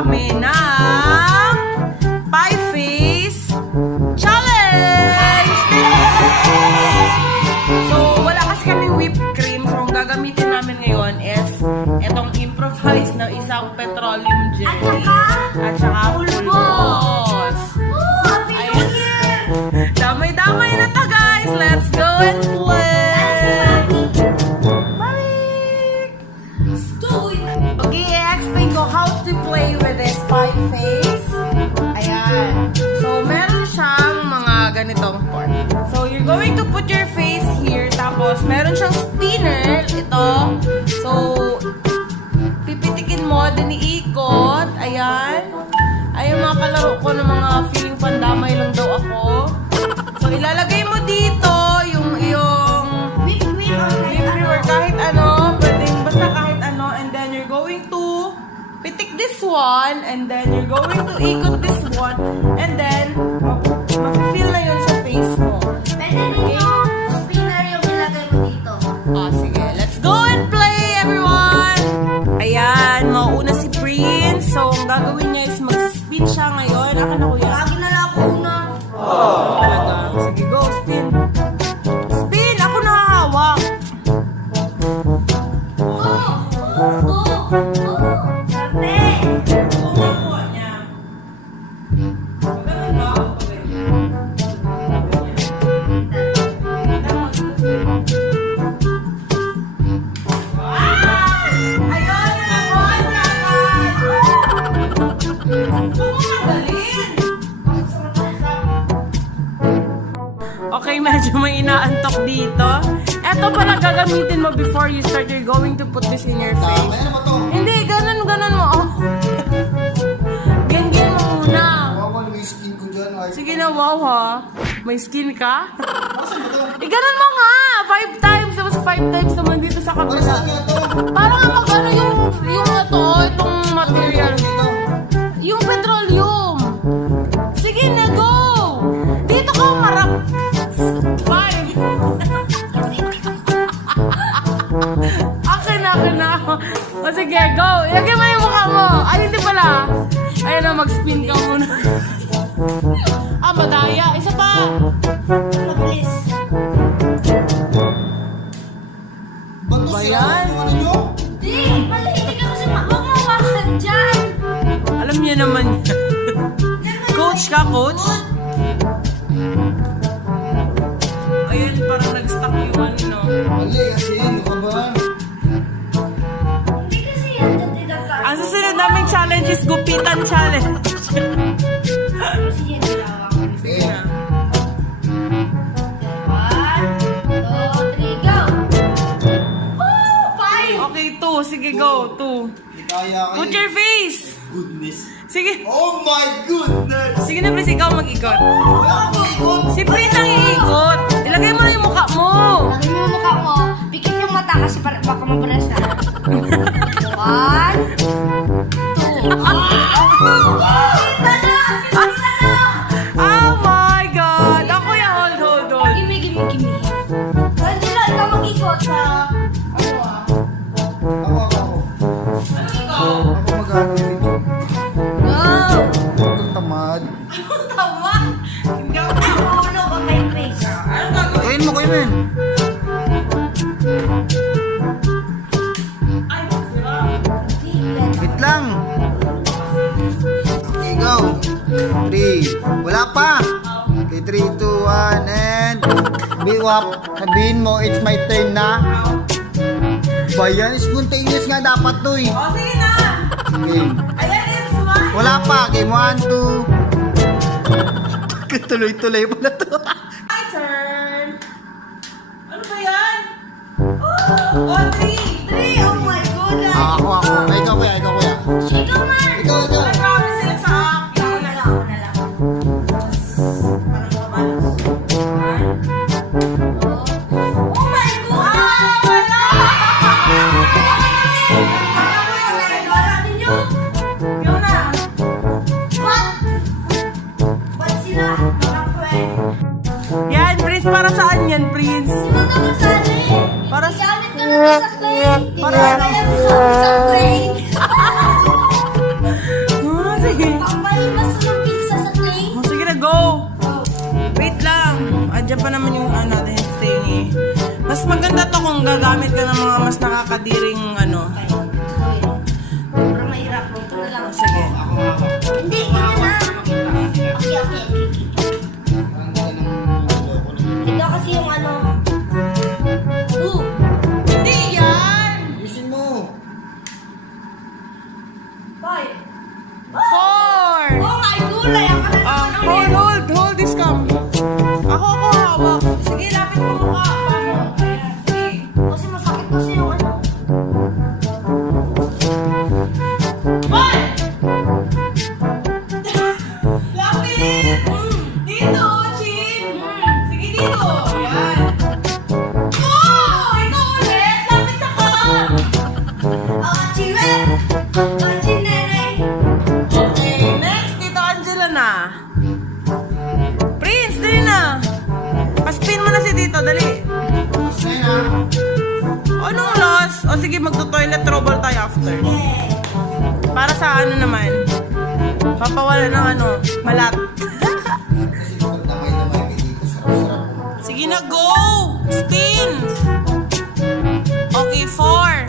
kami ng Pie Face Challenge! So, wala kasi kami whipped cream. So, ang gagamitin namin ngayon is itong improvised na isang petroleum jelly. At saka pulbos. Damay-damay na to, guys! Let's go and play! Balik! Okay, i-explain ko how to play with this pie face. Ayan. So, meron siyang mga ganitong part. So, you're going to put your face here. Tapos, meron siyang spinner. Ito. So, pipitikin mo, din iikot. Ayan. Ay, yung mga kalaro ko ng mga feeling pandamay lang daw ako. So, ilalagay mo dito yung whipped cream or kahit ano. Pwedeng basta kahit ano. And then, you're going to pitik this one. And then, you're going to ikot this one. And then, ma-feel na yun sa face mo. Pwede rin yung spinner yung ilagay mo dito. Sige. Let's go and play, everyone! Ayan, mauuna si Prince. So, ang gagawin niya is mag-spin siya ngayon. Akin na kuya. Lagi na lang ako una. Talaga. Sige, go, spin. Spin! Ako nakahawak. Okay, medyo may inaantok dito. Ito pala gagamitin mo before you start. You're going to put this in your face. Hindi, ganun mo. Oh. Ganyan mo muna. May skin ko dyan. Sige na, wow ha. May skin ka? Ganun mo nga. 5 times. Tapos 5 times naman dito sa kabila. Parang kapag ano itong material. Yung petroleum. Sige na, go. Dito ka umarap. 5. Akin na. O sige, go. Ilagay mo yung mukha mo. Ay, hindi pala. Ayun na, mag-spin ka muna. Madaya. Isa pa. Mabilis. Ba yan? Di, mali. Hindi ka kasi magmawakan dyan. Alam niya naman. Coach ka, coach? Ayun, parang nag-stuck yung ano. Mali kasi, ano ka ba? Hindi kasi yan. Ang susunod naming challenge is gupitan challenge. Kasi yan nilawakan. Sige na. 1, 2, 3, go! Woo! 5! Okay, 2. Sige, go. 2. Kaya kayo. Put your face. Goodness. Sige. Oh my goodness! Sige na, please. Ikaw mag-ikot. Wala akong ikot. Si Prince ang iikot. Ilagay mo na yung mukha mo. Lagay mo yung mukha mo. Pikit yung mata kasi baka mabalas na. 1, 2. Oh my God. Ako yan. Hold. Gimme. Angela, ikaw mag-ikot sa... Ako. Ano ikaw? Ako mag-ano yung video. Go! Ang tamad. Anong tawa? Hindi ako. Ano ba may face? Anong gagawin? Kain mo, men. Ay, masira. Wait lang. Okay, go. 3. Wala pa. Okay, 3, 2, 1, and... Sabihin mo, it's my turn na. Ba yan? Spontaneous nga dapat to eh. O, sige na. Okay. Ayan, it's one. Wala pa. Game 1, 2. Tuloy-tuloy pala to. My turn. Ano ba yan? Oh, 3. Oh my goodness! Ako. Ikaw kuya. Ikaw man! Ikaw. Nag-grabe sila sa akin. Ako na lang. Parang mabalas. Oh my God! Wala! Wala ninyo? Yun na. Ba't sila? Mga friend. Yan, Prince. Para saan yan, Prince? Sino ka masali? Para Gamit ko na sa clay. Para Kaya mo sa clay. Mas maganda to kung gagamit ka ng mga mas nakakadiring ano. Pero mahirap. Ito na lang. Sige. Hindi, ganyan na. Okay. Ito kasi yung ano. Hindi yan! Ayusin mo. 5. 4! Oh my gulay! Ang Hold this cam. Ako hawak. Sige, lapit mo mukha. Ayan, sige. Kasi masakit kasi yung ano. Hoy! Lapit! Dito, Chin! Sige dito. Yan. Oh! Ikaw ulit! Lapit sa ka! Chiwet! Chinere! Okay, next. Dito, Angela na. Prince, dali na. Paspin mo na si Dito, dali. Anong loss? O sige, magto-toilet trouble tayo after. Para sa ano naman? Papawala ng ano, malat. Sige na, go! Spin! Okay, 4.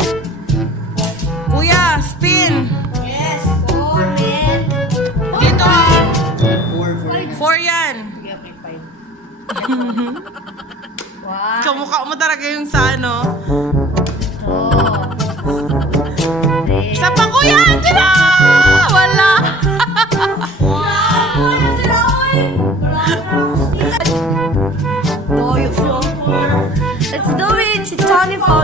Kuya, spin! Yes, 4 men. Dito ah. 4. 4 yan. Wow. Kamukha mo talaga yung sa ano. Isa pa, Kuya Angela! Wala! Let's do it! Si Tony 4.